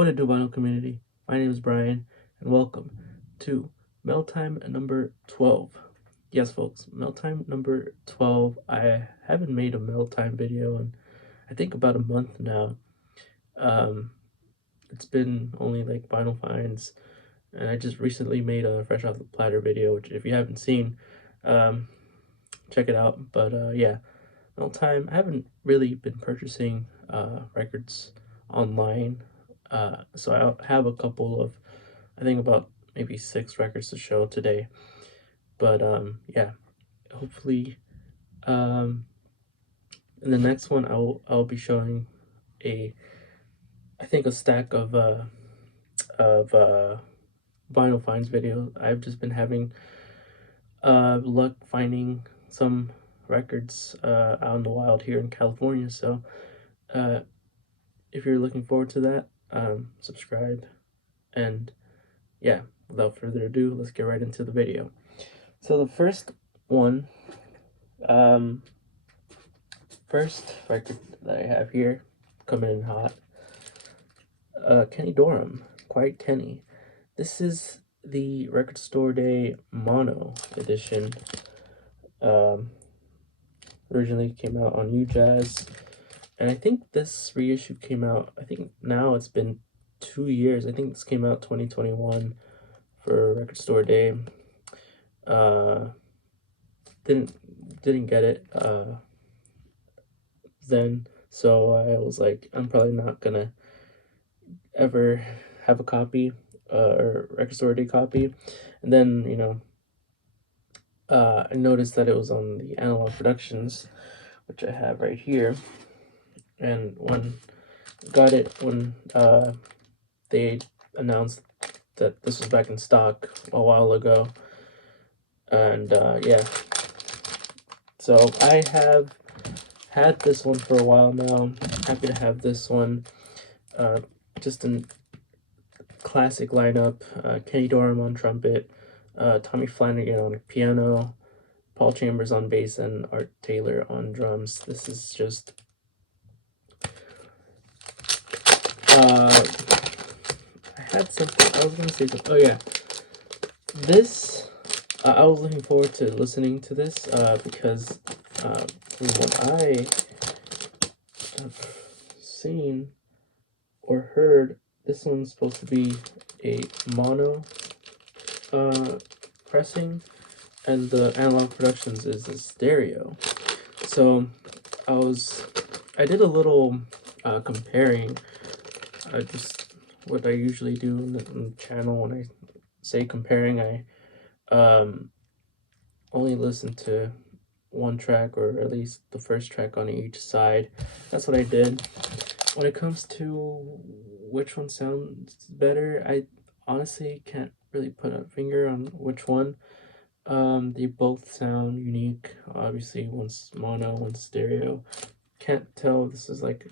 What it do, vinyl community? My name is Brian, and welcome to Melt Time number 12. Yes, folks, Melt Time number 12. I haven't made a Melt Time video in I think about a month now. Um, it's been only like Vinyl Finds, and I just recently made a Fresh Off the Platter video, which if you haven't seen, um, check it out. But yeah, Melt Time. I haven't really been purchasing records online, so I have a couple of, I think about maybe 6 records to show today. But yeah, hopefully, um, in the next one I'll be showing a, I think a stack of vinyl finds video. I've just been having luck finding some records out in the wild here in California. So uh, if you're looking forward to that, subscribe. And yeah, without further ado, let's get right into the video. So the one, um, first record that I have here, coming in hot, Kenny Dorham, Quiet Kenny. This is the Record Store Day Mono edition. Um, Originally came out on UJazz, and I think this reissue came out, I think now it's been 2 years. I think this came out 2021 for Record Store Day. Uh, didn't get it then, so I was like, I'm probably not gonna ever have a copy or Record Store Day copy. And then I noticed that it was on the Analog Productions, which I have right here, and got it when they announced that this was back in stock a while ago. And yeah, so I have had this one for a while now. Happy to have this one. Just a classic lineup. Kenny Dorham on trumpet, Tommy Flanagan on piano, Paul Chambers on bass, and Art Taylor on drums. This is just I had something I was gonna say something. Oh yeah, this I was looking forward to listening to this because from what I have seen or heard, this one's supposed to be a mono pressing, and the Analog Productions is a stereo. So I did a little comparing, just what I usually do in the channel. When I say comparing, I only listen to one track, or at least the first track on each side. That's what I did. When it comes to which one sounds better, I honestly can't really put a finger on which one. They both sound unique. Obviously, one's mono, one's stereo. Can't tell if this is like,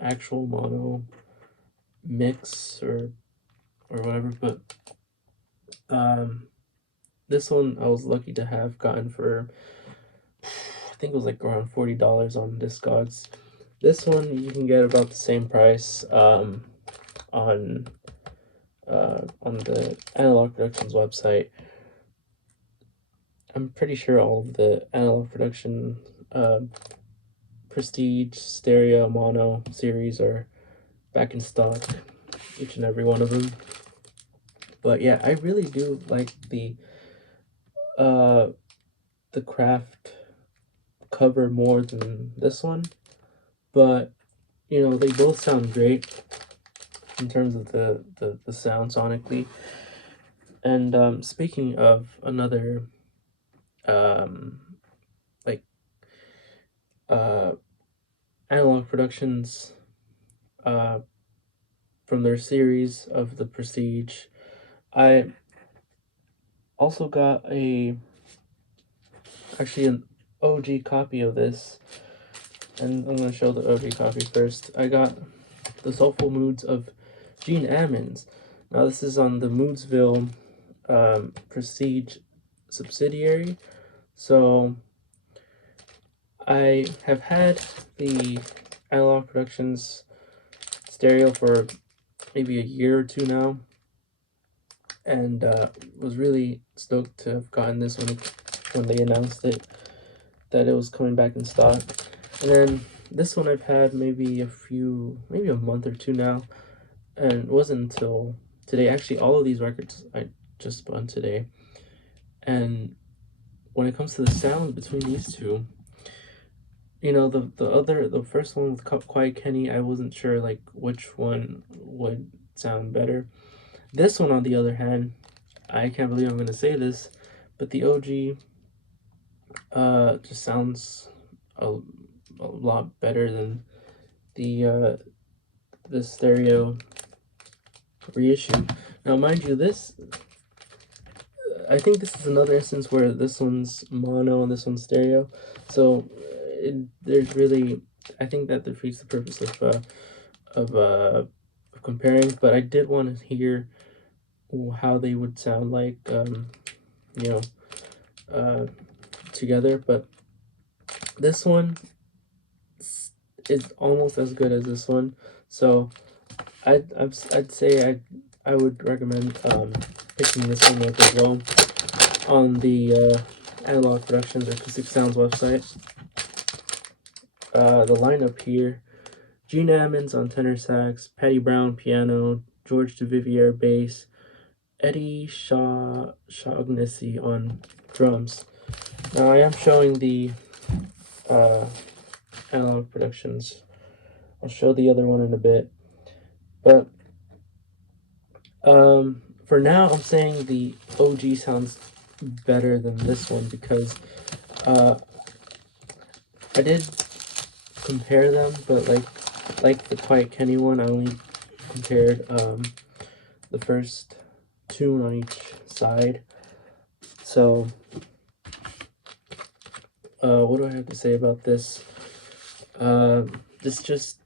actual mono mix or whatever, but this one I was lucky to have gotten for, I think it was like around $40 on Discogs. This one you can get about the same price on the Analog Productions website. I'm pretty sure all of the Analog Production Prestige, Stereo, Mono series are back in stock, each and every one of them. But yeah, I really do like the Craft cover more than this one, but they both sound great in terms of the sound sonically. And speaking of another like Analog Productions from their series of the Prestige, I also got actually an OG copy of this, and I'm gonna show the OG copy first. I got the Soulful Moods of Gene Ammons. Now this is on the Moodsville Prestige subsidiary. So I have had the Analog Productions stereo for maybe a year or two now, and was really stoked to have gotten this one when they announced it, that it was coming back in stock. And then this one I've had maybe a month or two now, and it wasn't until today. Actually, all of these records I just spun today. And when it comes to the sound between these two, you know, the first one with Quiet Kenny, I wasn't sure like which one would sound better. This one, on the other hand, I can't believe I'm gonna say this, but the OG just sounds a lot better than the stereo reissue. Now, mind you, I think this is another instance where this one's mono and this one's stereo. So there's really, I think that defeats the purpose of comparing. But I did want to hear how they would sound like, you know, together. But this one is almost as good as this one. So I'd say I would recommend picking this one up as well on the Analog Productions or Acoustic Sounds website. The lineup here: Gene Ammons on tenor sax, Patty Brown piano, George Duvivier bass, Eddie Shaughnessy on drums. Now I am showing the Analog Productions. I'll show the other one in a bit, but for now I'm saying the OG sounds better than this one because I did compare them, but like the Quiet Kenny one, I only compared the first tune on each side. So what do I have to say about this? This just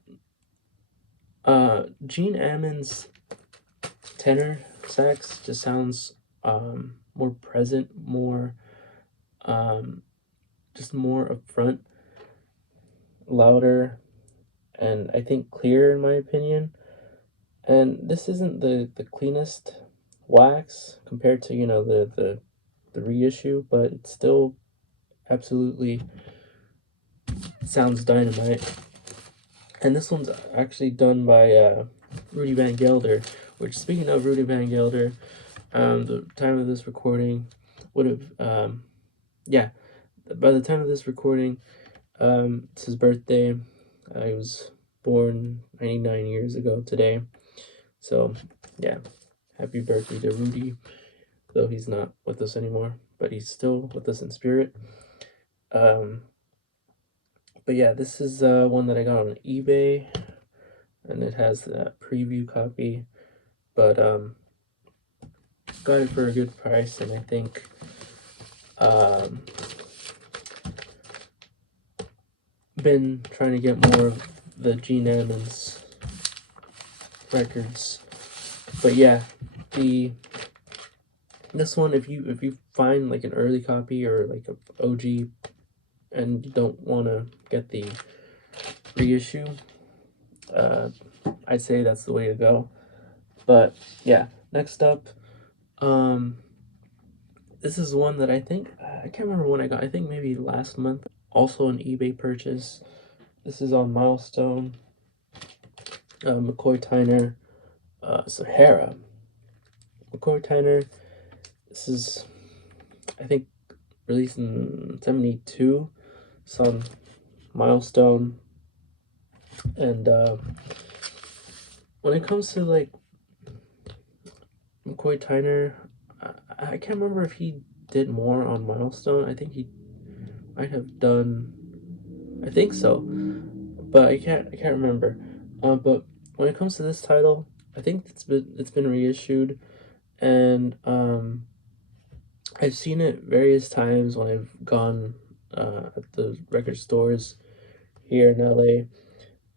Gene Ammons' tenor sax just sounds more present, more just more upfront, louder, and I think clearer in my opinion. And this isn't the cleanest wax compared to, you know, the reissue, but it still absolutely sounds dynamite. And this one's actually done by Rudy Van Gelder, which, speaking of Rudy Van Gelder, the time of this recording would have yeah, by the time of this recording, it's his birthday. He was born 99 years ago today. So, yeah, happy birthday to Rudy, though he's not with us anymore, but he's still with us in spirit. But yeah, this is one that I got on eBay, and it has that preview copy, but got it for a good price, and I think been trying to get more of the Gene Ammons records. But yeah, this one, if you find like an early copy or like a OG and you don't want to get the reissue, I'd say that's the way to go. But yeah, next up, this is one that I think, I can't remember when I got, I think maybe last month, also an eBay purchase. This is on Milestone, McCoy Tyner, Sahara. McCoy Tyner, this is, I think, released in 72. It's on Milestone. And when it comes to like McCoy Tyner, I can't remember if he did more on Milestone. I think he might have done, I think so, but I can't remember. But when it comes to this title, I think it's been reissued, and I've seen it various times when I've gone at the record stores here in LA,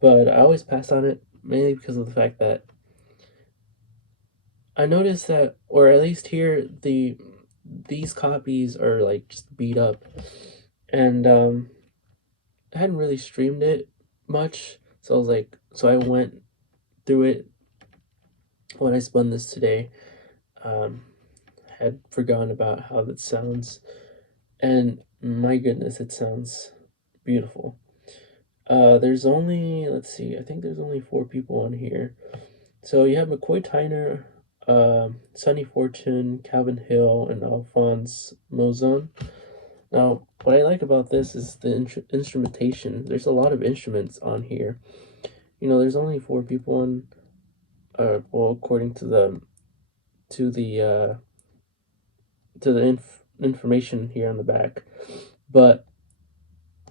but I always pass on it, mainly because of the fact that I noticed that, or at least here, these copies are like just beat up, and I hadn't really streamed it much, so I was like, so I went through it when I spun this today. Had forgotten about how that sounds, and my goodness, it sounds beautiful. There's only, let's see, I think there's only 4 people on here. So you have McCoy Tyner, Sonny Fortune, Calvin Hill, and Alphonse Mozon. Now, what I like about this is the instrumentation. There's a lot of instruments on here. There's only 4 people on, well, according to the to the uh, to the information here on the back, but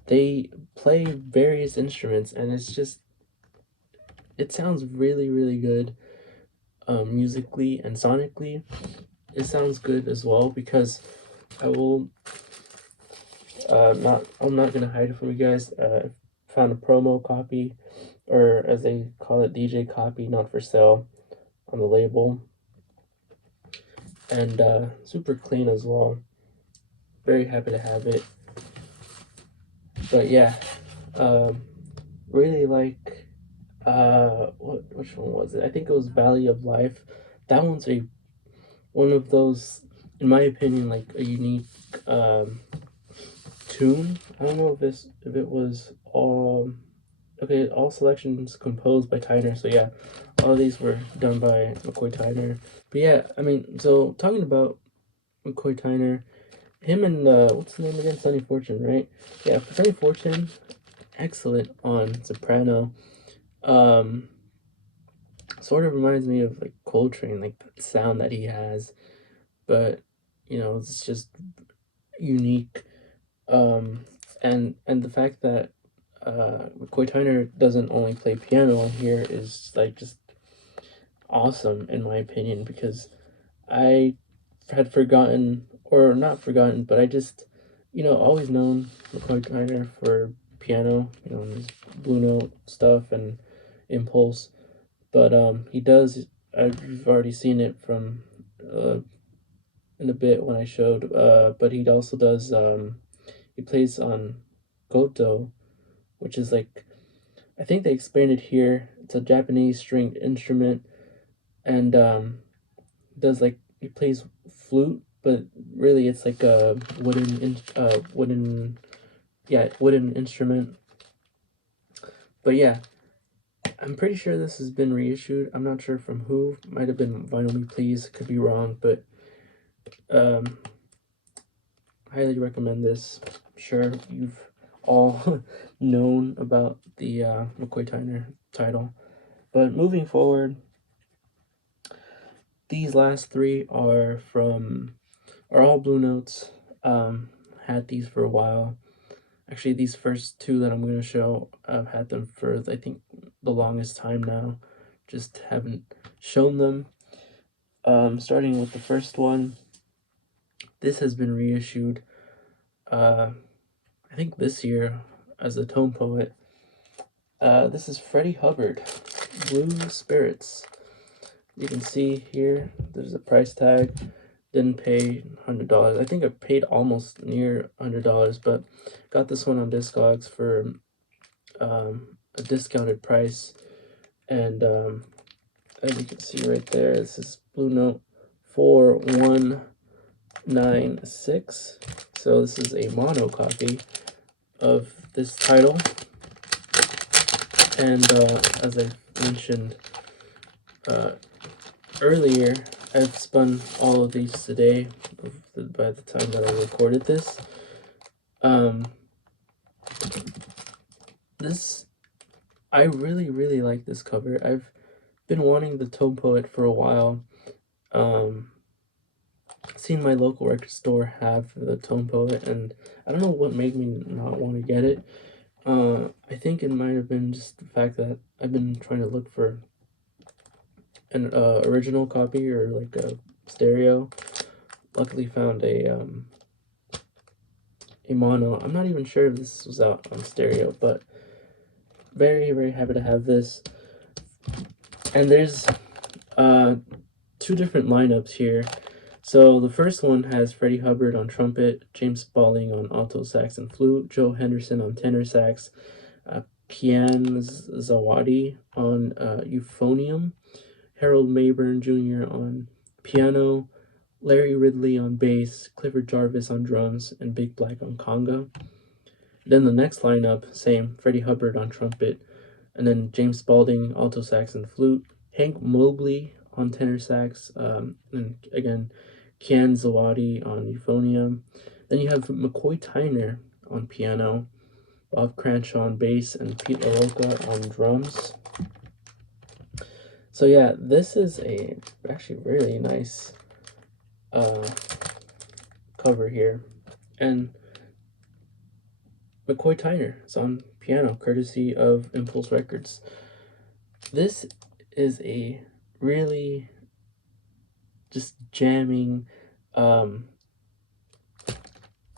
they play various instruments, and it sounds really, really good, musically and sonically. It sounds good as well because I will I'm not gonna hide it from you guys. Found a promo copy, or as they call it, DJ copy, not for sale, on the label, and super clean as well. Very happy to have it. But yeah, um, really like which one was it? I think it was Valley of Life. That one's one of those, in my opinion, like a unique tune. I don't know if it was all okay. All selections composed by Tyner. So yeah, all of these were done by McCoy Tyner. But yeah, I mean, so talking about McCoy Tyner, him and what's the name again? Sonny Fortune, right? Yeah, Sonny Fortune, excellent on soprano. Um, Sort of reminds me of like Coltrane, like the sound that he has, but it's just unique. And the fact that McCoy Tyner doesn't only play piano here is like just awesome in my opinion, because I had forgotten, or not forgotten, but I just always known McCoy Tyner for piano, his Blue Note stuff and Impulse, but he does. I've already seen it from in a bit when I showed, but he also does. He plays on Goto, which is like, I think they explained it here. It's a Japanese stringed instrument, and does like he plays flute, but really it's like a wooden instrument. But yeah, I'm pretty sure this has been reissued. I'm not sure from who. Might have been Vinyl Me Please. Could be wrong, but um, highly recommend this. I'm sure you've all known about the McCoy Tyner title. But moving forward, these last 3 are all Blue Notes. Had these for a while. Actually, these first 2 that I'm going to show, I've had them for, I think, the longest time now. Just haven't shown them. Starting with the first one, this has been reissued, I think this year, as a Tone Poet. This is Freddie Hubbard, Blue Spirits. You can see here, there's a price tag. Didn't pay $100. I think I paid almost near $100, but got this one on Discogs for a discounted price. And as you can see right there, this is Blue Note 4196. So this is a mono copy of this title. And as I mentioned earlier, I've spun all of these today by the time that I recorded this. I really, really like this cover. I've been wanting the Tone Poet for a while. Seen my local record store have the Tone Poet, and I don't know what made me not want to get it. I think it might have been just the fact that I've been trying to look for an original copy, or like a stereo. Luckily found a mono. I'm not even sure if this was out on stereo, but very, very happy to have this. And there's 2 different lineups here. So the first one has Freddie Hubbard on trumpet, James Spaulding on alto sax and flute, Joe Henderson on tenor sax, Kian Zawadi on euphonium, Harold Mayburn Jr. on piano, Larry Ridley on bass, Clifford Jarvis on drums, and Big Black on conga. Then the next lineup, same, Freddie Hubbard on trumpet, and then James Spalding, alto sax and flute, Hank Mobley on tenor sax, and again, Kian Zawadi on euphonium. Then you have McCoy Tyner on piano, Bob Cranshaw on bass, and Pete LaRocca on drums. So yeah, this is a actually really nice cover here, and McCoy Tyner is on piano, courtesy of Impulse Records. This is a really just jamming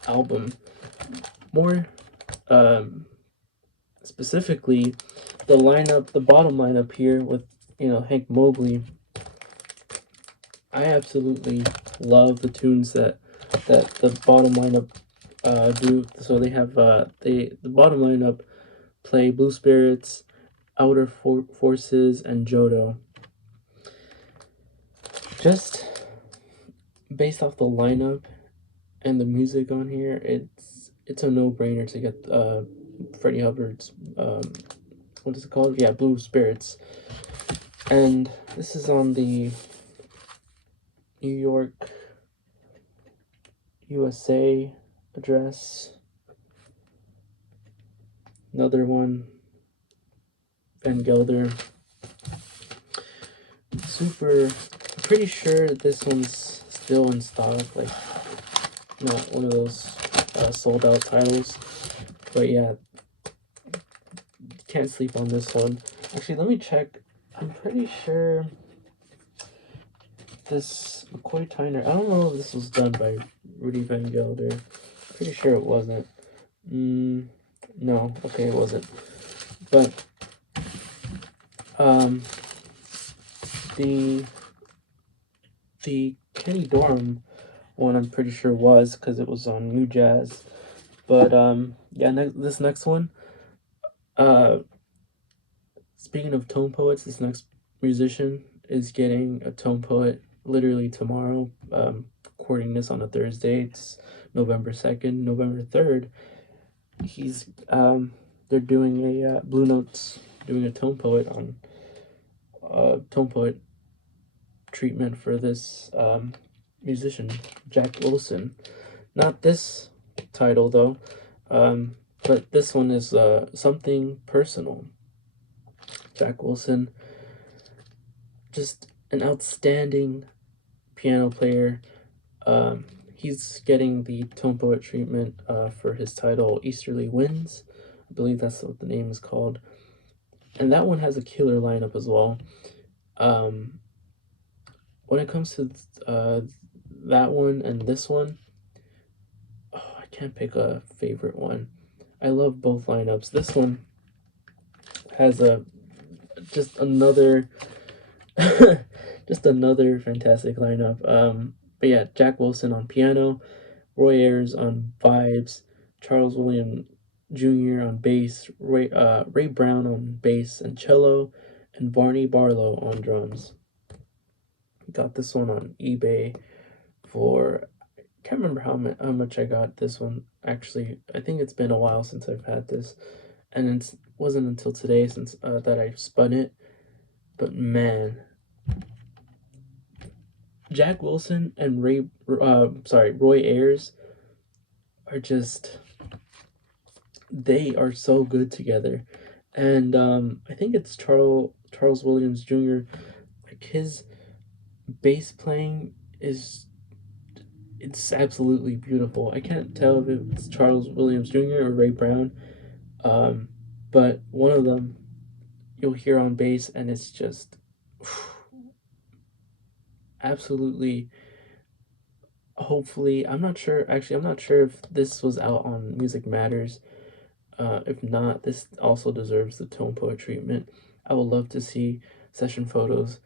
album. More specifically, the bottom lineup here with Hank Mobley. I absolutely love the tunes that the bottom lineup do. So they have the bottom lineup play Blue Spirits, Outer Forces, and Jodo. Just based off the lineup and the music on here, it's a no-brainer to get Freddie Hubbard's what is it called? Yeah, Blue Spirits. And this is on the New York, USA address. Another one, Van Gelder. Pretty sure this one's still in stock, like not one of those sold out titles. But yeah, can't sleep on this one. Actually, let me check. I'm pretty sure this McCoy Tyner, I don't know if this was done by Rudy Van Gelder. Pretty sure it wasn't. No, okay, it wasn't. But the Kenny Dorham one I'm pretty sure was, because it was on New Jazz. But yeah, this next one, speaking of tone poets, this next musician is getting a tone poet literally tomorrow. Recording this on a Thursday. It's November 2nd. November 3rd, he's they're doing a Blue Notes doing a tone poet on tone poet treatment for this musician, Jack Wilson. Not this title though, but this one is Something Personal. Jack Wilson, just an outstanding piano player. He's getting the tone poet treatment for his title Easterly Winds. I believe that's what the name is called. And that one has a killer lineup as well. When it comes to that one and this one, I can't pick a favorite one. I love both lineups. This one has just another just another fantastic lineup. But yeah, Jack Wilson on piano, Roy Ayers on vibes, Charles William Jr. on bass, Ray Brown on bass and cello, and Barney Barlow on drums. Got this one on eBay for, I can't remember how much I got this one. Actually, I think it's been a while since I've had this, and it wasn't until today since that I spun it. But man, Jack Wilson and Roy Ayers are just, they are so good together. And I think it's Charles Williams Jr. Like his bass playing it's absolutely beautiful. I can't tell if it's Charles Williams Jr. or Ray Brown, but one of them you'll hear on bass, and it's just absolutely. Hopefully, I'm not sure. Actually, I'm not sure if this was out on Music Matters. If not, this also deserves the tone poet treatment. I would love to see session photos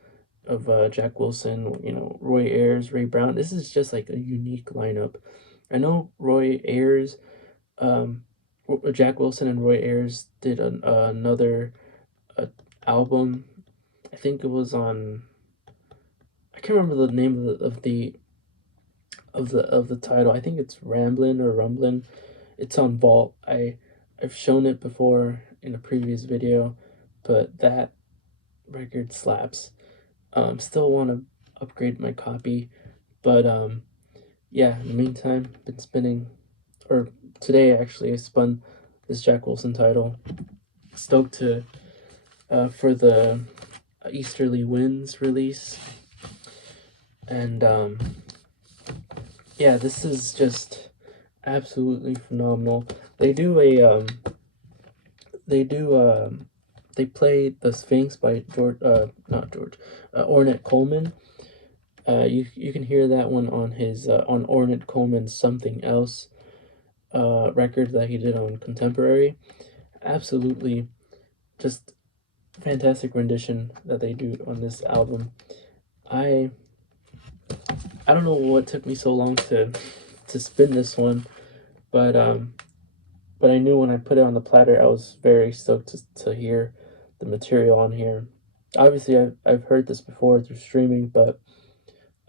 of Jack Wilson, Roy Ayers, Ray Brown. This is just like a unique lineup. I know Roy Ayers Jack Wilson and Roy Ayers did another album. I think it was on. I can't remember the name of the title. I think it's Ramblin' or Rumblin'. It's on Vault. I've shown it before in a previous video, but that record slaps. Still want to upgrade my copy, but yeah. In the meantime, been spinning, or today actually, I spun this Jack Wilson title. Stoked to for the Easterly Winds release, and yeah, this is just absolutely phenomenal. They do a they play The Sphinx by Ornette Coleman. You can hear that one on his on Ornette Coleman's Something Else record that he did on Contemporary. Absolutely, just fantastic rendition that they do on this album. I don't know what took me so long to spin this one, but I knew when I put it on the platter, I was very stoked to hear the material on here. Obviously, I've heard this before through streaming, but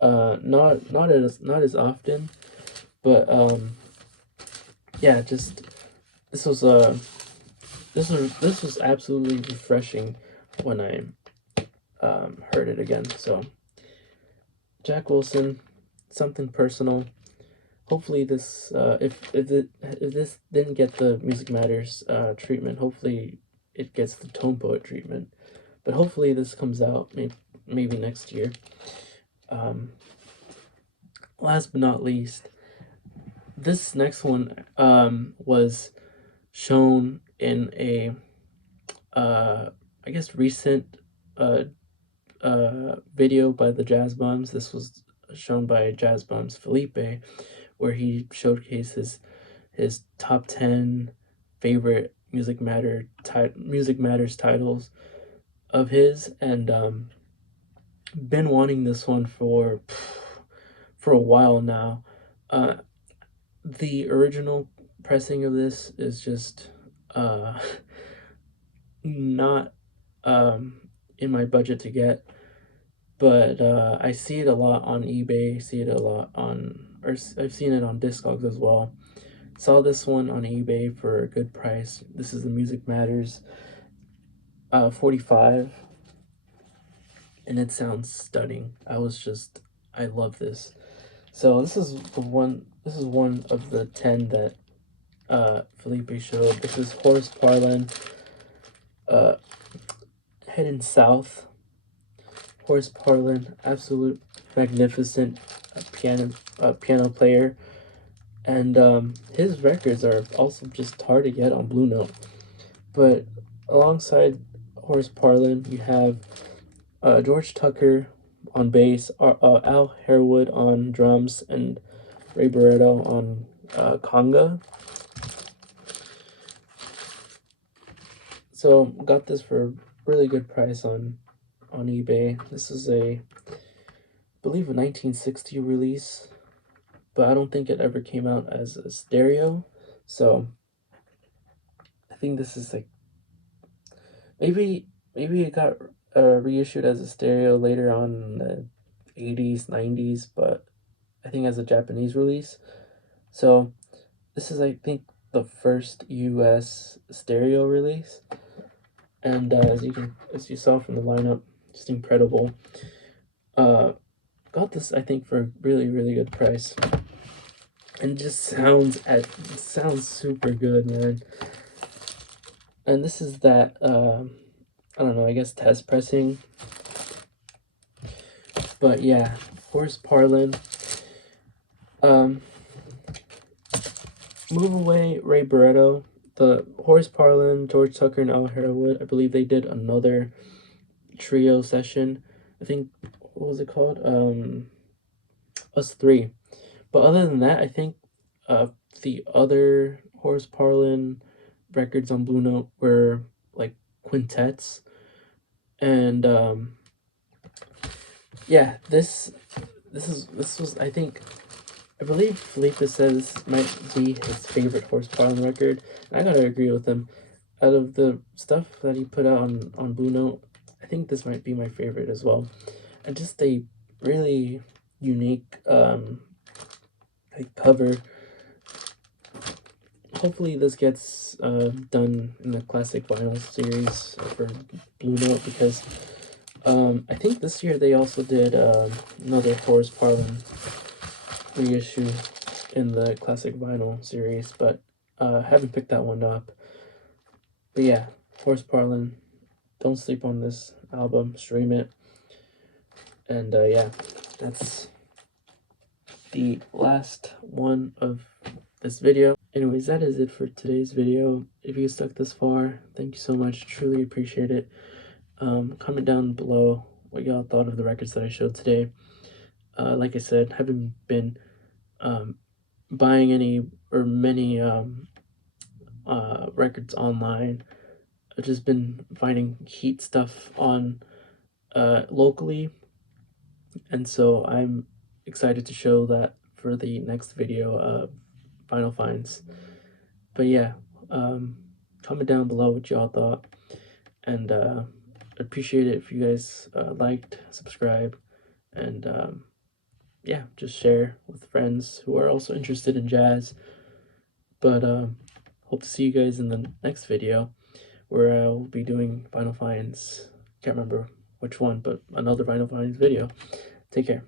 not as often. But yeah, just this was this was absolutely refreshing when I heard it again. So Jack Wilson, Something Personal. Hopefully this if this didn't get the Music Matters treatment, hopefully it gets the Tone Poet treatment. But hopefully this comes out maybe next year. Last but not least, this next one was shown in a I guess recent video by the Jazz Bums. This was shown by Jazz Bums Felipe, where he showcases his top 10 favorite Music Matters titles of his, and been wanting this one for a while now. The original pressing of this is just not in my budget to get, but I see it a lot on eBay, see it a lot on, or I've seen it on Discogs as well. Saw this one on eBay for a good price. This is the Music Matters 45, and it sounds stunning. I love this. So this is one of the 10 that Felipe showed. This is Horace Parlan, Heading South. Horace Parlan, absolute magnificent piano player, and his records are also just hard to get on Blue Note. But alongside Horace Parlan, you have George Tucker on bass, Al Harewood on drums, and Ray Barretto on conga. So got this for a really good price on eBay. This is I believe a 1960 release, but I don't think it ever came out as a stereo. So I think this is like maybe it got reissued as a stereo later on in the 80s, 90s, but I think as a Japanese release. So this is, I think, the first US stereo release, and as you saw from the lineup, just incredible. Got this, I think, for a really good price, and just sounds super good, man. And this is that I don't know, I guess test pressing. But yeah, Horace Parlan. Move Away, Ray Barretto. The Horace Parlan, George Tucker, and Al Harewood, I believe they did another trio session. I think, what was it called? Us Three. But other than that, I think the other Horace Parlan records on Blue Note were like quintets. And yeah, this was, I think, I believe Felipe says might be his favorite Horse Parlin record. I gotta agree with him. Out of the stuff that he put out on Blue Note, I think this might be my favorite as well. And just a really unique like cover. Hopefully this gets done in the classic vinyl series for Blue Note, because I think this year they also did another Horse Parlin reissue in the classic vinyl series, but haven't picked that one up. But yeah, Horse Parlin, don't sleep on this album, stream it. And yeah, that's the last one of this video. Anyways, that is it for today's video. If you stuck this far, thank you so much, truly appreciate it. Comment down below what y'all thought of the records that I showed today. Like I said, haven't been buying any or many records online. I've just been finding Heat stuff on locally, and so I'm excited to show that for the next video, Vinyl Finds. But yeah, comment down below what y'all thought, and I'd appreciate it if you guys liked, subscribe, and yeah, just share with friends who are also interested in jazz. But hope to see you guys in the next video, where I'll be doing Vinyl Finds. Can't remember which one, but another Vinyl Finds video. Take care.